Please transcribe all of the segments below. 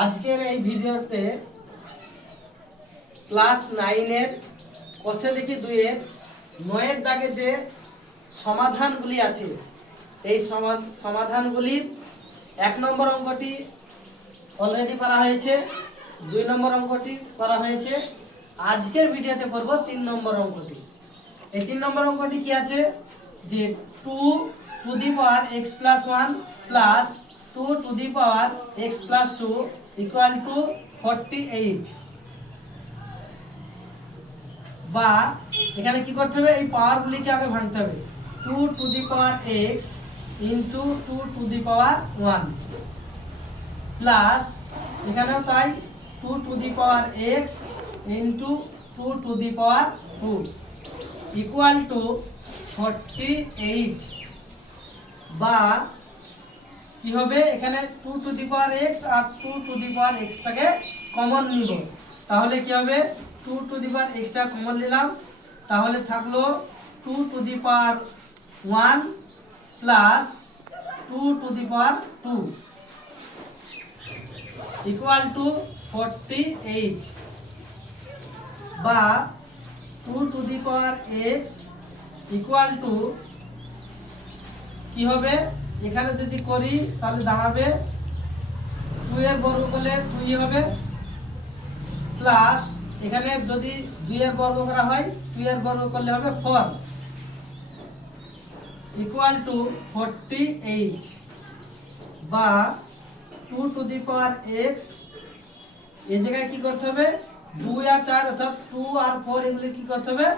আজকের এই ভিডিওতে ক্লাস 9 এর কষে দেখি 2 এর 9 এর দাগে যে সমাধানগুলি আছে এই সমাধানগুলির 1 নম্বর অঙ্কটি অলরেডি করা হয়েছে, 2 নম্বর অঙ্কটি করা হয়েছে। আজকের ভিডিওতে করব 3 নম্বর অঙ্কটি। এই 3 নম্বর অঙ্কটি কি আছে যে 2 to the power x plus 1 plus 2 to the power x plus 2 equal to 48। বা এখানে কি করতে হবে, এই পাওয়ারগুলিকে আগে ভাঙতে হবে। 2 to the power x into 2 to the power 1 plus এখানেও তাই 2 to the power x into 2 to the power 2 equal to 48। বা কি হবে, এখানে 2 টু দি পাওয়ার x আর 2 টু দি পাওয়ার x টাকে কমন নিব। তাহলে কি হবে, 2 টু দি পাওয়ার x টা কমন নিলাম, তাহলে থাকলো 2 to the power 1 plus 2 to the power 2 equal to 48। বা 2 to the power x equal to কি হবে, এখানে যদি করি তাহলে দাঁড়াবে 2 এর বর্গ করলে 2 হবে, প্লাস এখানে যদি 2 এর বর্গ করা হয় 2 এর বর্গ করলে হবে 4 ইকুয়াল টু 48। বা 2 টু দি পাওয়ার x এই জায়গায় কি করতে হবে, 2 আর 4 অর্থাৎ 2 আর 4 এগুলি কি করতে হবে,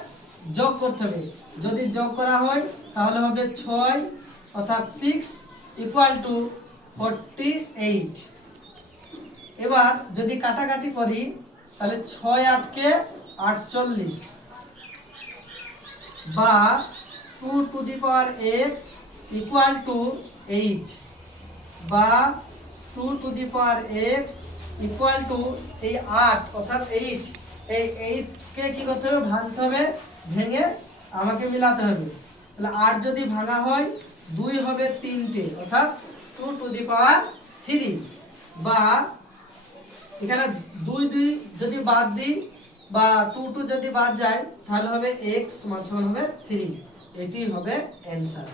যোগ করতে হবে। যদি যোগ করা হয় তাহলে হবে 6 অর্থাৎ 6 ইকুয়াল টু 48। এবার যদি কাটাকাটি করি তাহলে 6 8 কে 48। বা 2 to the power x equal to 8। বা 2 to the power x equal to এই 8 অর্থাৎ 8, এই 8 কে কি করতে হবে, ভাঙতে হবে, ভেঙে আমাকে মিলাতে হবে। তাহলে 8 যদি ভাঙা হয় 2 হবে 3টে অর্থাৎ 2 টু দি পাওয়ার 3। বা এখানে 2 2 যদি বাদ দিই বা 2 2 যদি বাদ যায় তাহলে হবে x সমান হবে 3। এটি হবে অ্যানসার।